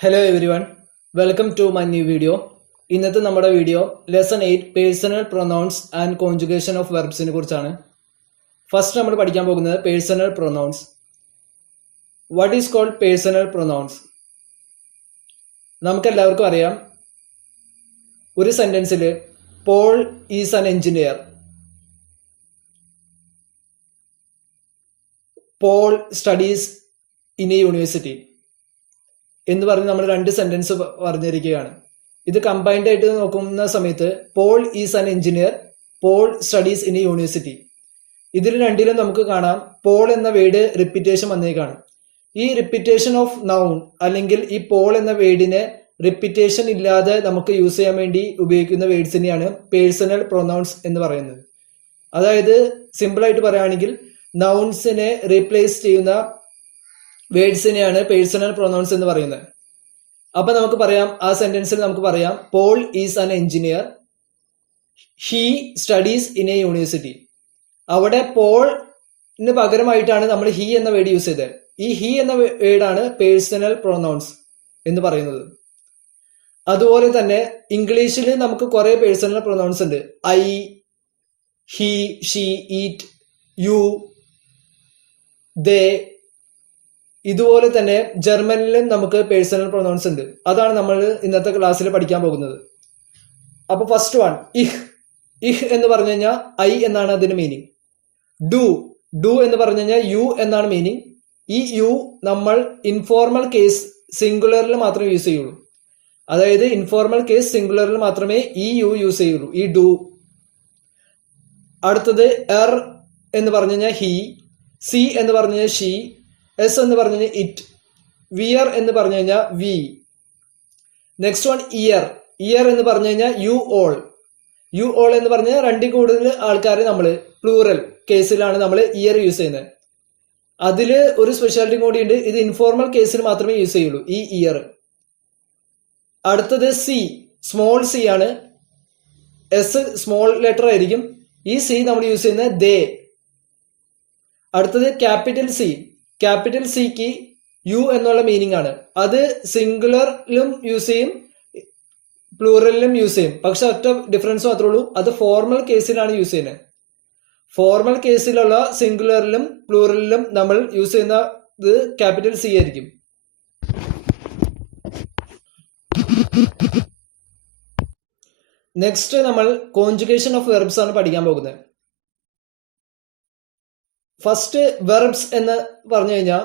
Hello everyone, welcome to my new video. ഇന്നത്തെ നമ്മുടെ video lesson 8 personal pronouns and conjugation of വെർബ്സിനെ കുറിച്ചാണ്. First നമ്മൾ പഠിക്കാൻ പോകുന്നത് personal pronouns. What is called personal pronouns? നമുക്കെല്ലാവർക്കും അറിയാം, ഒരു സെന്റൻസിൽ Paul is an engineer, Paul studies in a university എന്ന് പറഞ്ഞ് നമ്മൾ രണ്ട് സെന്റൻസ് പറഞ്ഞിരിക്കുകയാണ്. ഇത് കമ്പൈൻഡ് ആയിട്ട് നോക്കുന്ന സമയത്ത് Paul is an engineer, Paul studies in a university, ഇതിൽ രണ്ടിലും നമുക്ക് കാണാം പോൾ എന്ന വേർഡ് റിപ്പീറ്റേഷൻ വന്നേക്കാണ്. ഈ റിപ്പീറ്റേഷൻ ഓഫ് നൗൺ അല്ലെങ്കിൽ ഈ പോൾ എന്ന വേർഡിനെ റിപ്പീറ്റേഷൻ ഇല്ലാതെ നമുക്ക് യൂസ് ചെയ്യാൻ വേണ്ടി ഉപയോഗിക്കുന്ന വേർഡ്സിനെയാണ് പേഴ്സണൽ പ്രൊനൗൺസ് എന്ന് പറയുന്നത്. അതായത് സിമ്പിൾ ആയിട്ട് പറയുകയാണെങ്കിൽ നൗൺസിനെ റീപ്ലേസ് ചെയ്യുന്ന വേർഡ്സിനെയാണ് പേഴ്സണൽ പ്രൊനൗൺസ് എന്ന് പറയുന്നത്. അപ്പൊ നമുക്ക് പറയാം, ആ സെന്റൻസിൽ നമുക്ക് പറയാം Paul is an engineer, he studies in a university. അവിടെ പോളിന് പകരമായിട്ടാണ് നമ്മൾ ഹി എന്ന വേർഡ് യൂസ് ചെയ്തത്. ഈ ഹി എന്ന വേർഡാണ് പേഴ്സണൽ പ്രൊനൗൺസ് എന്ന് പറയുന്നത്. അതുപോലെ തന്നെ ഇംഗ്ലീഷിൽ നമുക്ക് കുറെ പേഴ്സണൽ പ്രൊനൗൺസ് ഉണ്ട്. I, he, she, it, you, they. ഇതുപോലെ തന്നെ ജർമ്മനിലും നമുക്ക് പേഴ്സണൽ പ്രൊനൗൺസ് ഉണ്ട്. അതാണ് നമ്മൾ ഇന്നത്തെ ക്ലാസ്സിൽ പഠിക്കാൻ പോകുന്നത്. അപ്പൊ ഫസ്റ്റ് വൺ ഇഹ്. ഇഹ് എന്ന് പറഞ്ഞു കഴിഞ്ഞാൽ ഐ എന്നാണ് അതിന് മീനിങ്. ഡു എന്ന് പറഞ്ഞു കഴിഞ്ഞാൽ യു എന്നാണ് മീനിങ്. ഈ യു നമ്മൾ ഇൻഫോർമൽ കേസ് സിംഗുലറിൽ മാത്രമേ യൂസ് ചെയ്യുള്ളൂ. അതായത് ഇൻഫോർമൽ കേസ് സിംഗുലറിൽ മാത്രമേ ഈ യു യൂസ് ചെയ്യുള്ളൂ, ഈ ഡു. അടുത്തത് എർ എന്ന് പറഞ്ഞു കഴിഞ്ഞാൽ ഹി, സി എന്ന് പറഞ്ഞു കഴിഞ്ഞാൽ ഷീ, എസ് എന്ന് പറഞ്ഞു കഴിഞ്ഞാൽ ഇറ്റ്, വിയർ എന്ന് പറഞ്ഞു കഴിഞ്ഞാൽ we. Next one year. Year എന്ന് പറഞ്ഞു കഴിഞ്ഞാൽ യു ഓൾ. യു ഓൾ എന്ന് പറഞ്ഞാൽ രണ്ടിൽ കൂടുതൽ ആൾക്കാരെ നമ്മൾ പ്ലൂറൽ കേസിലാണ് നമ്മൾ ഇയർ യൂസ് ചെയ്യുന്നത്. അതിൽ ഒരു സ്പെഷ്യാലിറ്റി കൂടി ഉണ്ട്, ഇത് ഇൻഫോർമൽ കേസിൽ മാത്രമേ യൂസ് ചെയ്യുള്ളൂ ഈ ഇയർ. അടുത്തത് സി, സ്മോൾ സി ആണ്. എസ് സ്മോൾ ലെറ്റർ ആയിരിക്കും. ഈ സി നമ്മൾ യൂസ് ചെയ്യുന്നത് ദേ. അടുത്തത് ക്യാപിറ്റൽ സി. ക്യാപിറ്റൽ സിക്ക് യു എന്നുള്ള മീനിങ് ആണ്. അത് സിംഗുലറിലും യൂസ് ചെയ്യും, പ്ലൂറലിലും യൂസ് ചെയ്യും. പക്ഷെ ഒറ്റ ഡിഫറൻസ് മാത്രമേ ഉള്ളൂ, അത് ഫോർമൽ കേസിലാണ് യൂസ് ചെയ്യുന്നത്. ഫോർമൽ കേസിലുള്ള സിംഗുലറിലും പ്ലൂറലിലും നമ്മൾ യൂസ് ചെയ്യുന്നത് ക്യാപിറ്റൽ സി ആയിരിക്കും. നെക്സ്റ്റ് നമ്മൾ കോൺജുഗേഷൻ ഓഫ് വെർബ്സ് ആണ് പഠിക്കാൻ പോകുന്നത്. ഫസ്റ്റ് വെർബ്സ് എന്ന് പറഞ്ഞു കഴിഞ്ഞാൽ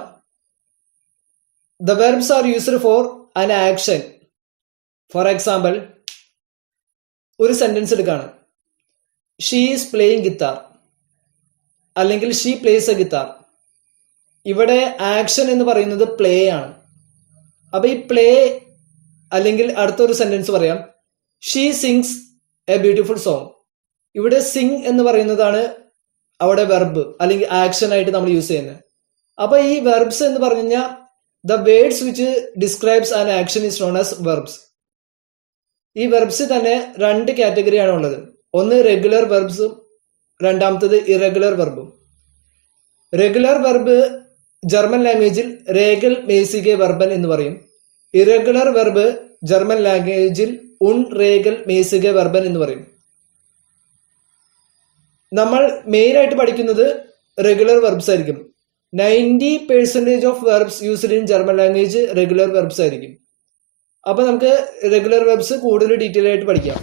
the verbs are used for an action. For example, ഒരു സെന്റൻസ് എടുക്കാണ്, ഷീ ഈസ് പ്ലേയിങ് ഗിത്താർ അല്ലെങ്കിൽ ഷീ പ്ലേസ് എ ഗിത്താർ. ഇവിടെ ആക്ഷൻ എന്ന് പറയുന്നത് പ്ലേ ആണ്. അപ്പൊ ഈ പ്ലേ അല്ലെങ്കിൽ അടുത്തൊരു സെന്റൻസ് പറയാം, she sings A beautiful song. ഇവിടെ സിങ് എന്ന് പറയുന്നതാണ് അവിടെ വെർബ് അല്ലെങ്കിൽ ആക്ഷൻ ആയിട്ട് നമ്മൾ യൂസ് ചെയ്യുന്നത്. അപ്പൊ ഈ വെർബ്സ് എന്ന് പറഞ്ഞു കഴിഞ്ഞാൽ the words which describes an action is known as verbs. ഈ വെർബ്സ് തന്നെ രണ്ട് കാറ്റഗറിയാണ് ഉള്ളത്. ഒന്ന് റെഗുലർ വെർബ്സും രണ്ടാമത്തത് ഇറഗുലർ വെർബും. റെഗുലർ വെർബ് ജർമ്മൻ ലാംഗ്വേജിൽ റേഗൽ മേസിഗെ വെർബൻ എന്ന് പറയും. ഇറഗുലർ വെർബ് ജർമ്മൻ ലാംഗ്വേജിൽ ഉൺ റേഗൽ മേസിഗെ വെർബൻ എന്ന് പറയും. നമ്മൾ മെയിൻ ആയിട്ട് പഠിക്കുന്നത് റെഗുലർ വെർബ്സ് ആയിരിക്കും. 90% of verbs used in German language regular verbs ആയിരിക്കും. അപ്പൊ നമുക്ക് റെഗുലർ വെർബ്സ് കൂടുതൽ ഡീറ്റെയിൽ ആയിട്ട് പഠിക്കാം.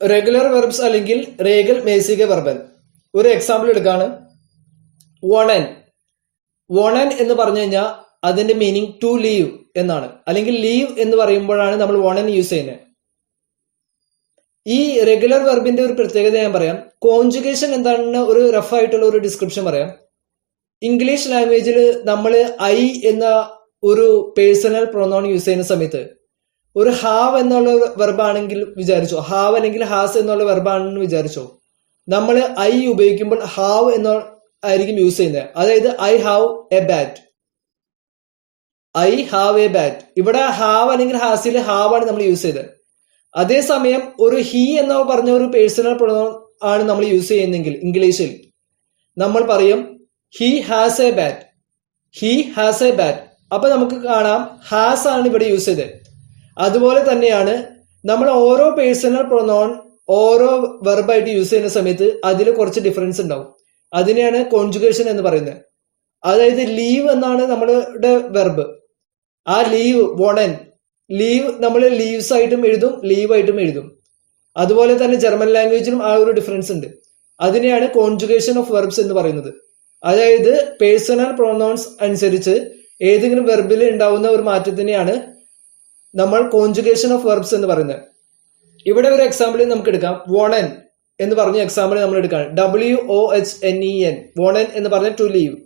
റെഗുലർ വെർബ്സ് അല്ലെങ്കിൽ റേഗൽ മേസിഗ വെർബൻ. ഒരു എക്സാമ്പിൾ എടുക്കാണ്, വോണൻ. വോണൻ എന്ന് പറഞ്ഞു കഴിഞ്ഞാൽ അതിന്റെ മീനിങ് ടു ലീവ് എന്നാണ്, അല്ലെങ്കിൽ ലീവ് എന്ന് പറയുമ്പോഴാണ് നമ്മൾ വോണൻ യൂസ് ചെയ്യുന്നത്. ഈ റെഗുലർ വെർബിന്റെ ഒരു പ്രത്യേകത ഞാൻ പറയാം. കോൺജുഗേഷൻ എന്താണെന്ന് ഒരു റഫ് ആയിട്ടുള്ള ഒരു ഡിസ്ക്രിപ്ഷൻ പറയാം. ഇംഗ്ലീഷ് ലാംഗ്വേജിൽ നമ്മൾ ഐ എന്ന ഒരു പേഴ്സണൽ പ്രൊനൗൺ യൂസ് ചെയ്യുന്ന സമയത്ത് ഒരു ഹാവ് എന്നുള്ള വെർബാണെങ്കിൽ വിചാരിച്ചോ, ഹാവ് അല്ലെങ്കിൽ ഹാസ് എന്നുള്ള വെർബാണെന്ന് വിചാരിച്ചോ, നമ്മൾ ഐ ഉപയോഗിക്കുമ്പോൾ ഹാവ് എന്ന ആയിരിക്കും യൂസ് ചെയ്യുന്നത്. അതായത് I have A bat, I have A bat. ഇവിടെ ഹാവ് അല്ലെങ്കിൽ ഹാസിൽ ഹാവ് ആണ് നമ്മൾ യൂസ് ചെയ്തത്. അതേസമയം ഒരു ഹി എന്ന് പറഞ്ഞ ഒരു പേഴ്സണൽ പ്രൊനൗൺ ആണ് നമ്മൾ യൂസ് ചെയ്യുന്നെങ്കിൽ ഇംഗ്ലീഷിൽ നമ്മൾ പറയും he has A bat. He has A bat. അപ്പൊ നമുക്ക് കാണാം ഹാസ് ആണ് ഇവിടെ യൂസ് ചെയ്തത്. അതുപോലെ തന്നെയാണ് നമ്മൾ ഓരോ പേഴ്സണൽ പ്രൊനൗൺ ഓരോ വെർബായിട്ട് യൂസ് ചെയ്യുന്ന സമയത്ത് അതിൽ കുറച്ച് ഡിഫറൻസ് ഉണ്ടാവും. അതിനെയാണ് കോൺജുഗേഷൻ എന്ന് പറയുന്നത്. അതായത് ലീവ് എന്നാണ് നമ്മളുടെ വെർബ്. ആ ലീവ്, വോണൻ, ലീവ് നമ്മൾ ലീവ്സ് ആയിട്ടും എഴുതും, ലീവ് ആയിട്ടും എഴുതും. അതുപോലെ തന്നെ ജർമ്മൻ ലാംഗ്വേജിലും ആ ഒരു ഡിഫറൻസ് ഉണ്ട്. അതിനെയാണ് കോൺജുഗേഷൻ ഓഫ് വെർബ്സ് എന്ന് പറയുന്നത്. അതായത് പേഴ്സണൽ പ്രൊനൗൺസ് അനുസരിച്ച് ഏതെങ്കിലും വെർബിൽ ഉണ്ടാവുന്ന ഒരു മാറ്റത്തിനെയാണ് നമ്മൾ കോൺജുഗേഷൻ ഓഫ് വെർബ്സ് എന്ന് പറയുന്നത്. ഇവിടെ ഒരു എക്സാമ്പിൾ നമുക്ക് എടുക്കാം. വോണൻ എന്ന് പറഞ്ഞ എക്സാമ്പിൾ നമ്മൾ എടുക്കാം. WOHNEN, വോണൻ എന്ന് പറഞ്ഞ ടു ലീവ്.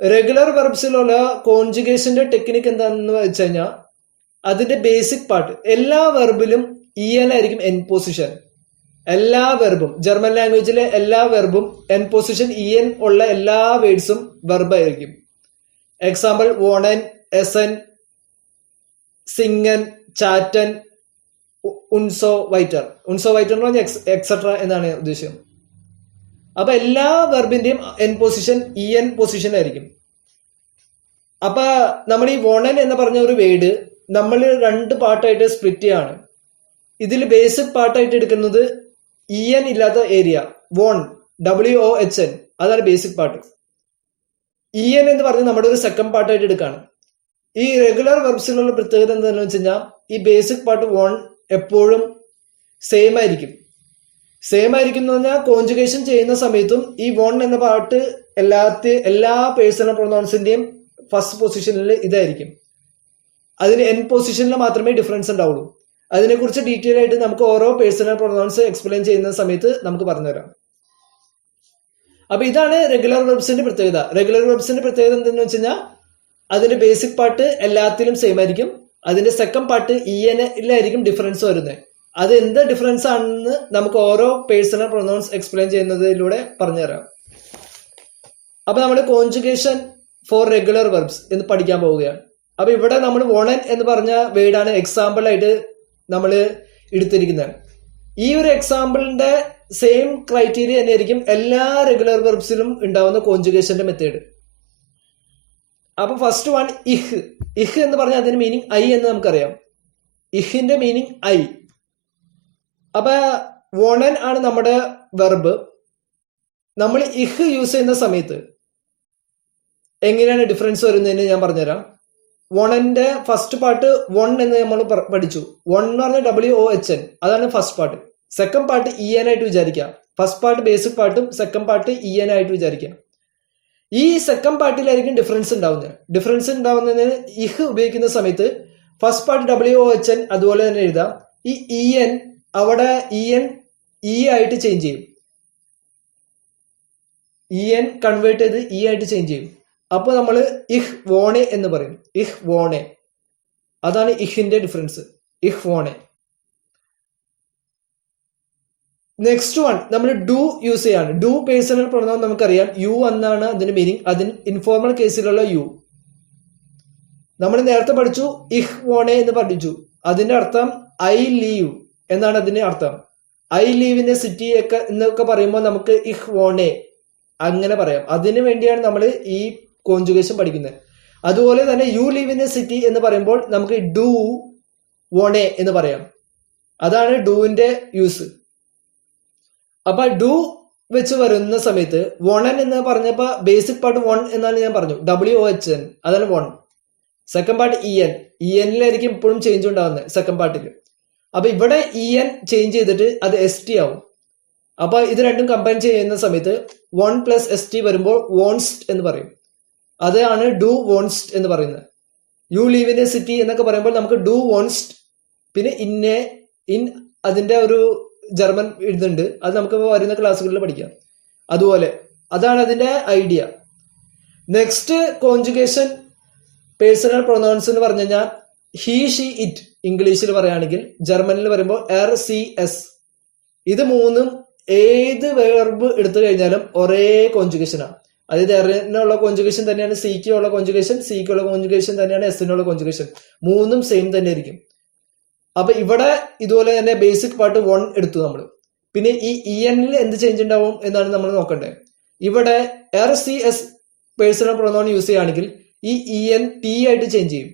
റെഗുലർ വെർബ്സിലുള്ള കോൺജുഗേഷന്റെ ടെക്നിക്ക് എന്താണെന്ന് വെച്ച് കഴിഞ്ഞാൽ അതിന്റെ ബേസിക് പാർട്ട് എല്ലാ വെർബിലും EN ആയിരിക്കും എൻ പൊസിഷൻ. എല്ലാ വെർബും, ജർമ്മൻ ലാംഗ്വേജിലെ എല്ലാ വെർബും എൻ പൊസിഷൻ EN ഉള്ള എല്ലാ വേർഡ്സും വെർബ് ആയിരിക്കും. എക്സാമ്പിൾ വോണൻ, എസൻ, സിംഗൻ, ചാറ്റൻ, ഉൻസോ വൈറ്റർ. ഉൻസോ വൈറ്റർ എന്ന് പറഞ്ഞാൽ എക്സെട്ര എന്നാണ് ഉദ്ദേശം. അപ്പൊ എല്ലാ വെർബിന്റെയും എൻ പൊസിഷൻ EN പൊസിഷൻ ആയിരിക്കും. അപ്പൊ നമ്മൾ ഈ വോണൻ എന്ന് പറഞ്ഞ ഒരു വേർഡ് നമ്മൾ രണ്ട് പാർട്ടായിട്ട് സ്പ്ലിറ്റ് ചെയ്യാണ്. ഇതിൽ ബേസിക് പാർട്ടായിട്ട് എടുക്കുന്നത് EN ഇല്ലാത്ത ഏരിയ, വോൺ, WOHN, അതാണ് ബേസിക് പാർട്ട്. EN എന്ന് പറഞ്ഞ് നമ്മുടെ ഒരു സെക്കൻഡ് പാർട്ടായിട്ട് എടുക്കുകയാണ്. ഈ റെഗുലർ വെർബ്സിലുള്ള പ്രത്യേകത എന്താണെന്ന് വെച്ച് കഴിഞ്ഞാൽ ഈ ബേസിക് പാർട്ട് വോൺ എപ്പോഴും സെയിം ആയിരിക്കും. സെയിം ആയിരിക്കും എന്ന് പറഞ്ഞാൽ കോൺജുഗേഷൻ ചെയ്യുന്ന സമയത്തും ഈ വോൺ എന്ന പാർട്ട് എല്ലാ പേഴ്സണൽ പ്രൊനൗൺസിന്റെയും ഫസ്റ്റ് പൊസിഷനിൽ ഇതായിരിക്കും. അതിന് എൻ പൊസിഷനിൽ മാത്രമേ ഡിഫറൻസ് ഉണ്ടാവുള്ളൂ. അതിനെക്കുറിച്ച് ഡീറ്റെയിൽ ആയിട്ട് നമുക്ക് ഓരോ പേഴ്സണൽ പ്രൊനൗൺസ് എക്സ്പ്ലെയിൻ ചെയ്യുന്ന സമയത്ത് നമുക്ക് പറഞ്ഞുതരാം. അപ്പൊ ഇതാണ് റെഗുലർ വെർബ്സിന്റെ പ്രത്യേകത. റെഗുലർ വെർബ്സിന്റെ പ്രത്യേകത എന്തെന്ന് വെച്ച് കഴിഞ്ഞാൽ അതിന്റെ ബേസിക് പാർട്ട് എല്ലാത്തിലും സെയിം ആയിരിക്കും. അതിന്റെ സെക്കൻഡ് പാർട്ട് ENലായിരിക്കും ഡിഫറൻസ് വരുന്നത്. അത് എന്ത് ഡിഫറൻസ് ആണെന്ന് നമുക്ക് ഓരോ പേഴ്സണൽ പ്രൊനൗൺസ് എക്സ്പ്ലെയിൻ ചെയ്യുന്നതിലൂടെ പറഞ്ഞുതരാം. അപ്പൊ നമ്മൾ കോൺജുഗേഷൻ ഫോർ റെഗുലർ വെർബ്സ് എന്ന് പഠിക്കാൻ പോവുകയാണ്. അപ്പൊ ഇവിടെ നമ്മൾ വോണൻ എന്ന് പറഞ്ഞ വേർഡാണ് എക്സാമ്പിൾ ആയിട്ട് നമ്മൾ എടുത്തിരിക്കുന്നത്. ഈ ഒരു എക്സാമ്പിളിന്റെ സെയിം ക്രൈറ്റീരിയ തന്നെയായിരിക്കും എല്ലാ റെഗുലർ വെർബ്സിലും ഉണ്ടാവുന്ന കോൺജുഗേഷന്റെ മെത്തേഡ്. അപ്പൊ ഫസ്റ്റ് വൺ ഇഹ്. ഇഹ് എന്ന് പറഞ്ഞാൽ അതിന്റെ മീനിങ് ഐ എന്ന് നമുക്കറിയാം. ഇഹിന്റെ മീനിങ് ഐ. അപ്പൊ വോണൻ ആണ് നമ്മുടെ വെർബ്. നമ്മൾ ഇഹ് യൂസ് ചെയ്യുന്ന സമയത്ത് എങ്ങനെയാണ് ഡിഫറൻസ് വരുന്നതെന്ന് ഞാൻ പറഞ്ഞുതരാം. വോണന്റെ ഫസ്റ്റ് പാർട്ട് വൺ എന്ന് നമ്മൾ പഠിച്ചു. വൺ എന്ന് പറഞ്ഞാൽ WOHN, അതാണ് first part. Second part EN ആയിട്ട് വിചാരിക്കാം. ഫസ്റ്റ് പാർട്ട് ബേസിക് പാർട്ടും സെക്കൻഡ് പാർട്ട് EN ആയിട്ട് വിചാരിക്കാം. ഈ സെക്കൻഡ് പാർട്ടിലായിരിക്കും ഡിഫറൻസ് ഉണ്ടാവുന്നത്. ഡിഫറൻസ് ഉണ്ടാവുന്നതിന് ഇഹ് ഉപയോഗിക്കുന്ന സമയത്ത് ഫസ്റ്റ് പാർട്ട് WOHN അതുപോലെ തന്നെ എഴുതാം. ഈ EN അവിടെ EN E ആയിട്ട് ചേഞ്ച് ചെയ്യും. EN കൺവേർട്ട് ചെയ്ത് E ആയിട്ട് ചേഞ്ച് ചെയ്യും. അപ്പൊ നമ്മൾ ഇഹ് വോണെ എന്ന് പറയും. ഇഹ് വോണെ, അതാണ് ഇഹിന്റെ ഡിഫറൻസ്. ഇഹ് വോണെ. നെക്സ്റ്റ് വൺ നമ്മൾ ഡു യൂസ് ചെയ്യാണ്. ഡു പേഴ്സണൽ പ്രൊനൗൺ നമുക്കറിയാം. യു എന്നാണ് അതിന്റെ മീനിങ്. അതിന് ഇൻഫോർമൽ കേസിലുള്ള യു. നമ്മൾ നേരത്തെ പഠിച്ചു ഇഹ് വോണെ എന്ന് പഠിച്ചു. അതിന്റെ അർത്ഥം ഐ ലീവ് എന്നാണ് അതിന്റെ അർത്ഥം. I leave in a city ഒക്കെ എന്നൊക്കെ പറയുമ്പോൾ നമുക്ക് ഇഹ് വോണെ അങ്ങനെ പറയാം. അതിനു വേണ്ടിയാണ് നമ്മൾ ഈ കോൺജുഗേഷൻ പഠിക്കുന്നത്. അതുപോലെ തന്നെ you live in a city എന്ന് പറയുമ്പോൾ നമുക്ക് ഡു വോണെ എന്ന് പറയാം. അതാണ് ഡൂവിന്റെ യൂസ്. അപ്പൊ ഡു വെച്ച് വരുന്ന സമയത്ത് വോണൻ എന്ന് പറഞ്ഞപ്പോ ബേസിക് പാർട്ട് വൺ എന്നാണ് ഞാൻ പറഞ്ഞു. WOHN, അതാണ് വൺ. സെക്കൻഡ് പാർട്ട് ENലായിരിക്കും ഇപ്പോഴും ചേഞ്ച് ഉണ്ടാവുന്നത് സെക്കൻഡ് പാർട്ടിൽ. അപ്പൊ ഇവിടെ EN ചേഞ്ച് ചെയ്തിട്ട് അത് ST ആവും. അപ്പൊ ഇത് രണ്ടും കമ്പൈൻ ചെയ്യുന്ന സമയത്ത് 1 + ST വരുമ്പോൾ വോൺസ്റ്റ് എന്ന് പറയും. അതാണ് ഡു വോൺസ്റ്റ് എന്ന് പറയുന്നത്. You live in a city എന്നൊക്കെ പറയുമ്പോൾ നമുക്ക് ഡു വോൺസ്റ്റ്, പിന്നെ ഇൻ അതിന്റെ ഒരു ജർമ്മൻ എഴുതുന്നുണ്ട്. അത് നമുക്ക് വരുന്ന ക്ലാസ്സുകളിൽ പഠിക്കാം. അതുപോലെ അതാണ് അതിന്റെ idea. Next conjugation personal pronounce എന്ന് പറഞ്ഞു കഴിഞ്ഞാൽ ഹി, ഷി, ഇറ്റ് ഇംഗ്ലീഷിൽ പറയുകയാണെങ്കിൽ, ജർമ്മനിൽ പറയുമ്പോൾ RCS. ഇത് മൂന്നും ഏത് വെർബ് എടുത്തു കഴിഞ്ഞാലും ഒരേ കോൺജുഗേഷനാണ്. അതായത് എറിനുള്ള കോൺജുഗേഷൻ തന്നെയാണ് സിക്കുള്ള കോൺജുഗേഷൻ, സിക്കുള്ള കോൺജുഗേഷൻ തന്നെയാണ് എസിനുള്ള കോൺജുഗേഷൻ. മൂന്നും സെയിം തന്നെ ആയിരിക്കും. അപ്പൊ ഇവിടെ ഇതുപോലെ തന്നെ ബേസിക് പാർട്ട് വൺ എടുത്തു നമ്മൾ. പിന്നെ ഈ ENൽ എന്ത് ചേഞ്ച് ഉണ്ടാവും എന്നാണ് നമ്മൾ നോക്കണ്ടേ. ഇവിടെ RCS പേഴ്സണൽ പ്രൊനൗൺ യൂസ് ചെയ്യുകയാണെങ്കിൽ ഈ EN T ആയിട്ട് ചേഞ്ച് ചെയ്യും.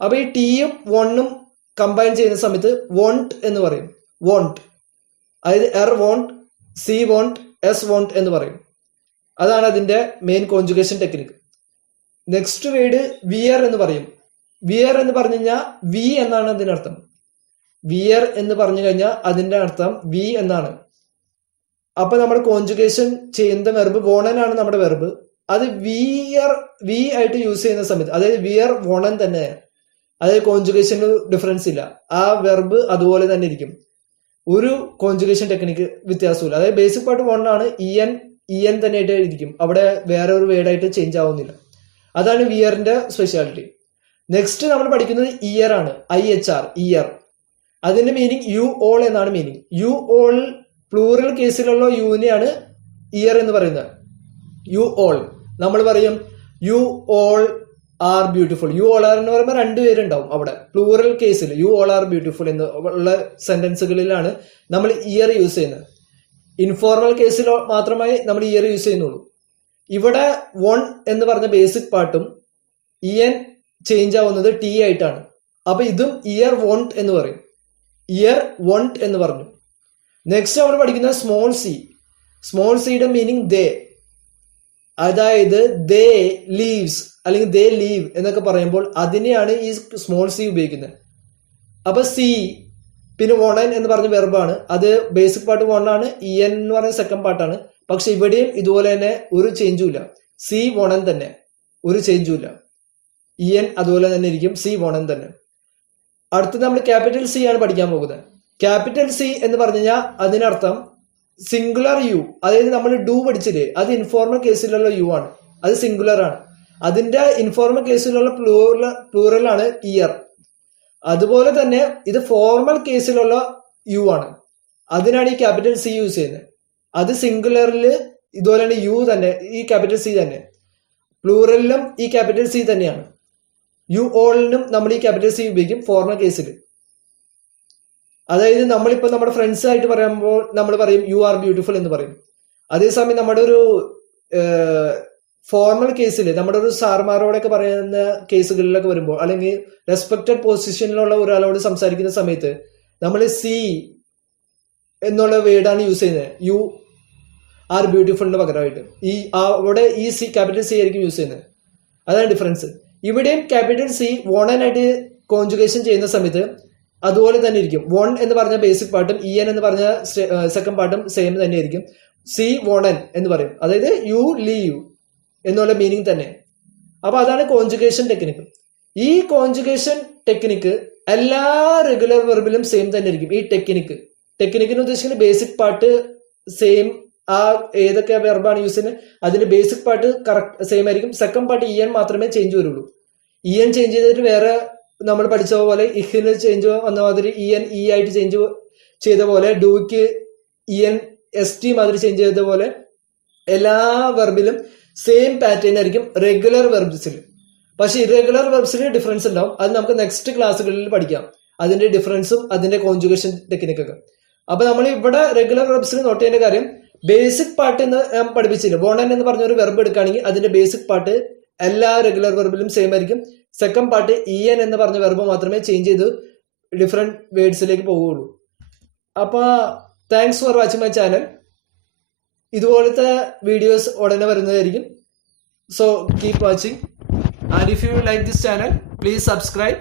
അപ്പൊ ഈ ടീയും വണ്ണും കമ്പൈൻ ചെയ്യുന്ന സമയത്ത് വോണ്ട് എന്ന് പറയും. വോണ്ട്, അതായത് R won't, C won't, S won't എന്ന് പറയും. അതാണ് അതിന്റെ main conjugation technique. Next word we're എന്ന് പറയും. വിയർ എന്ന് പറഞ്ഞു കഴിഞ്ഞാൽ വി എന്നാണ് അതിനർത്ഥം. വിയർ എന്ന് പറഞ്ഞു കഴിഞ്ഞാൽ അതിന്റെ അർത്ഥം വി എന്നാണ്. അപ്പൊ നമ്മൾ കോൺജുഗേഷൻ ചെയ്യുന്ന വെർബ് വോണൻ ആണ് നമ്മുടെ വെർബ്. അത് വിയർ വി ആയിട്ട് യൂസ് ചെയ്യുന്ന സമയത്ത്, അതായത് വിയർ വോണൻ തന്നെ, അതായത് കോൺജുഗേഷന് ഡിഫറൻസ് ഇല്ല. ആ വെർബ് അതുപോലെ തന്നെ ഇരിക്കും. ഒരു കോൺജുഗേഷൻ ടെക്നിക്ക് വ്യത്യാസമില്ല. അതായത് ബേസിക് പാർട്ട് വൺ ആണ്, ഇഎൻ തന്നെ ആയിട്ട് ഇരിക്കും. അവിടെ വേറെ ഒരു വേർഡായിട്ട് ചേഞ്ച് ആവുന്നില്ല. അതാണ് വിയറിന്റെ സ്പെഷ്യാലിറ്റി. നെക്സ്റ്റ് നമ്മൾ പഠിക്കുന്നത് ഇയർ ആണ്. IHR, ഇയർ. അതിന്റെ മീനിങ് യു ഓൾ എന്നാണ് മീനിങ്. യു ഓൾ പ്ലൂറൽ കേസിലുള്ള യുവിനെയാണ് ഇയർ എന്ന് പറയുന്നത്. യു ഓൾ നമ്മൾ പറയും you all are beautiful. You all are എന്ന് പറയുമ്പോൾ രണ്ടുപേരുണ്ടാവും അവിടെ. പ്ലൂറൽ കേസിൽ യു ഓൾ ആർ ബ്യൂട്ടിഫുൾ എന്ന് ഉള്ള സെന്റൻസുകളിലാണ് നമ്മൾ ഇയർ യൂസ് ചെയ്യുന്നത്. ഇൻഫോർമൽ കേസിൽ മാത്രമേ നമ്മൾ ഇയർ യൂസ് ചെയ്യുന്നുള്ളൂ. ഇവിടെ വൺ എന്ന് പറഞ്ഞ ബേസിക് പാർട്ടും ഇയൻ ചേഞ്ച് ആവുന്നത് ടി ആയിട്ടാണ്. അപ്പൊ ഇതും ഇയർ വോണ്ട് എന്ന് പറയും. ഇയർ വോണ്ട് എന്ന് പറഞ്ഞു. നെക്സ്റ്റ് നമ്മൾ പഠിക്കുന്നത് സ്മോൾ സി. സ്മോൾ സിയുടെ മീനിങ് ദേ, അതായത് ദേ ലീവ്സ് അല്ലെങ്കിൽ ദേ ലീവ് എന്നൊക്കെ പറയുമ്പോൾ അതിനെയാണ് ഈ സ്മോൾ സി ഉപയോഗിക്കുന്നത്. അപ്പൊ സി പിന്നെ വോണൻ എന്ന് പറഞ്ഞ വെർബാണ്. അത് ബേസിക് പാർട്ട് വൺ ആണ്, ഇഎൻ എന്ന് പറഞ്ഞ സെക്കൻഡ് പാർട്ടാണ്. പക്ഷെ ഇവിടെയും ഇതുപോലെ തന്നെ ഒരു ചേഞ്ചും ഇല്ല. സി വോണൻ തന്നെ, ഒരു ചേഞ്ചും ഇല്ല. ഇഎൻ അതുപോലെ തന്നെ ഇരിക്കും, സി വോണൻ തന്നെ. അടുത്തത് നമ്മൾ ക്യാപിറ്റൽ സി ആണ് പഠിക്കാൻ പോകുന്നത്. ക്യാപിറ്റൽ സി എന്ന് പറഞ്ഞു കഴിഞ്ഞാൽ അതിനർത്ഥം സിംഗുലർ യു. അതായത് നമ്മൾ ഡു പഠിച്ചില്ലേ, അത് ഇൻഫോർമൽ കേസിലുള്ള യു ആണ്, അത് സിംഗുലർ ആണ്. അതിന്റെ ഇൻഫോർമൽ കേസിലുള്ള പ്ലൂറൽ ആണ് ഇയർ. അതുപോലെ തന്നെ ഇത് ഫോർമൽ കേസിലുള്ള യു ആണ്, അതിനാണ് ഈ ക്യാപിറ്റൽ സി യൂസ് ചെയ്യുന്നത്. അത് സിംഗുലറിൽ ഇതുപോലെ തന്നെ യു തന്നെ, ഈ ക്യാപിറ്റൽ സി തന്നെ. പ്ലൂറലിലും ഈ ക്യാപിറ്റൽ സി തന്നെയാണ്. യു ഓളിനും നമ്മൾ ഈ ക്യാപിറ്റൽ സി ഉപയോഗിക്കും ഫോർമൽ കേസിൽ. അതായത് നമ്മളിപ്പോ നമ്മുടെ ഫ്രണ്ട്സ് ആയിട്ട് പറയുമ്പോൾ നമ്മൾ പറയും യു ആർ ബ്യൂട്ടിഫുൾ എന്ന് പറയും. അതേസമയം നമ്മുടെ ഒരു ഫോർമൽ കേസിൽ നമ്മുടെ ഒരു സാർമാരോടൊക്കെ പറയുന്ന കേസുകളിലൊക്കെ വരുമ്പോൾ, അല്ലെങ്കിൽ റെസ്പെക്റ്റഡ് പൊസിഷനിലുള്ള ഒരാളോട് സംസാരിക്കുന്ന സമയത്ത് നമ്മൾ സി എന്നുള്ള വേർഡാണ് യൂസ് ചെയ്യുന്നത്, യു ആർ ബ്യൂട്ടിഫുളിന് പകരമായിട്ട്. അവിടെ ഈ സി ക്യാപിറ്റൽ സി ആയിരിക്കും യൂസ് ചെയ്യുന്നത്. അതാണ് ഡിഫറൻസ്. ഇവിടെയും ക്യാപിറ്റൽ സി വോണനായിട്ട് കോൺജുഗേഷൻ ചെയ്യുന്ന സമയത്ത് അതുപോലെ തന്നെ ഇരിക്കും. വോൺ എന്ന് പറഞ്ഞ ബേസിക് പാർട്ടും ഇഎൻ എന്ന് പറഞ്ഞ സെക്കൻഡ് പാർട്ടും സെയിം തന്നെ ആയിരിക്കും. സി വോണൻ എന്ന് പറയും, അതായത് യു ലീവ് എന്നുള്ള മീനിങ് തന്നെ. അപ്പൊ അതാണ് കോൺജുഗേഷൻ ടെക്നിക്ക്. ഈ കോൺജുഗേഷൻ ടെക്നിക്ക് എല്ലാ റെഗുലർ വെർബിലും സെയിം തന്നെ ആയിരിക്കും. ഈ ടെക്നിക്കിന് ഉദ്ദേശിക്കുന്ന ബേസിക് പാർട്ട് സെയിം. ആ ഏതൊക്കെ വെർബാണ് യൂസ് ചെയ്യുന്നത് അതിന്റെ ബേസിക് പാർട്ട് കറക്റ്റ് സെയിം ആയിരിക്കും. സെക്കൻഡ് പാർട്ട് ഇഎൻ മാത്രമേ ചേഞ്ച് വരുള്ളൂ. ഇഎൻ ചേഞ്ച് ചെയ്തിട്ട് വേറെ നമ്മൾ പഠിച്ച പോലെ ഇഹിന് ചേഞ്ച് വന്ന മാതിരി ഇഎൻ ഇ ആയിട്ട് ചേഞ്ച് ചെയ്ത പോലെ, ഡൂക്ക് ഇഎൻ ST മാതിരി ചേഞ്ച് ചെയ്ത പോലെ എല്ലാ വെർബിലും സെയിം പാറ്റേൺ ആയിരിക്കും റെഗുലർ വെർബ്സിൽ. പക്ഷെ ഇറഗുലർ വെർബ്സിൽ ഡിഫറൻസ് ഉണ്ടാവും. അത് നമുക്ക് നെക്സ്റ്റ് ക്ലാസ്സുകളിൽ പഠിക്കാം, അതിന്റെ ഡിഫറൻസും അതിന്റെ കോൺജുഗേഷൻ ടെക്നിക്കൊക്കെ. അപ്പൊ നമ്മൾ ഇവിടെ റെഗുലർ വെർബ്സിൽ നോട്ട് ചെയ്യേണ്ട കാര്യം, ബേസിക് പാർട്ട് എന്ന് ഞാൻ പഠിപ്പിച്ചില്ല. വോണൻ എന്ന് പറഞ്ഞ ഒരു വെർബ് എടുക്കുകയാണെങ്കിൽ അതിന്റെ ബേസിക് പാർട്ട് എല്ലാ റെഗുലർ വെർബിലും സെയിം ആയിരിക്കും. സെക്കൻഡ് പാർട്ട് ഇഎൻ എന്ന് പറഞ്ഞ വെർബ് മാത്രമേ ചേഞ്ച് ചെയ്ത് ഡിഫറെന്റ് വേർഡ്സിലേക്ക് പോവുകയുള്ളൂ. അപ്പൊ thanks for watching my channel. ഇതുപോലത്തെ വീഡിയോസ് ഉടനെ വരുന്നതായിരിക്കും. So keep watching, and if you like this channel please subscribe.